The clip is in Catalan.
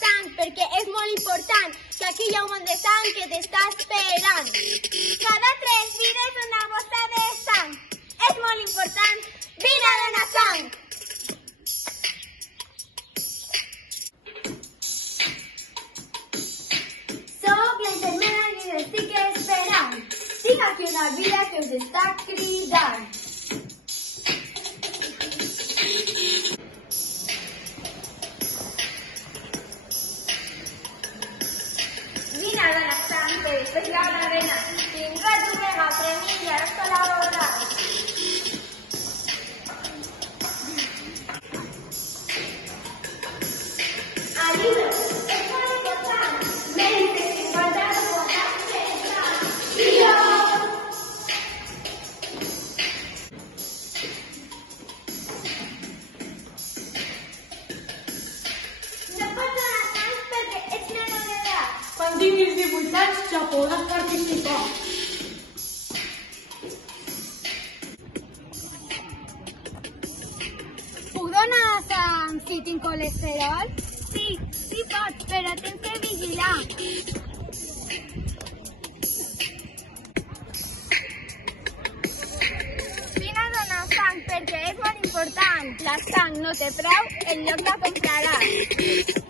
sang perquè és molt important, que aquí hi ha un munt de sang que t'està esperant. Cada 3 vides una bossa de sang. És molt important. Vine a donar sang! Soc la infermera i us estic esperant. Tinc aquí una vida que us està cridant. Vine a donar sang, que després hi ha una vena. Vinga, tu pega, premi i ara es col·labora. Ayuda, és molt important. Mèdiques que guardar com a i jo. No pots donar sang perquè ets menor d'edat. Quan tinguis 18 anys ja podràs participar. Puc donar sang si tinc colesterol? Sí pots, però tens que vigilar. Vine a donar sang perquè és molt important. La sang no té preu, en lloc la compraràs.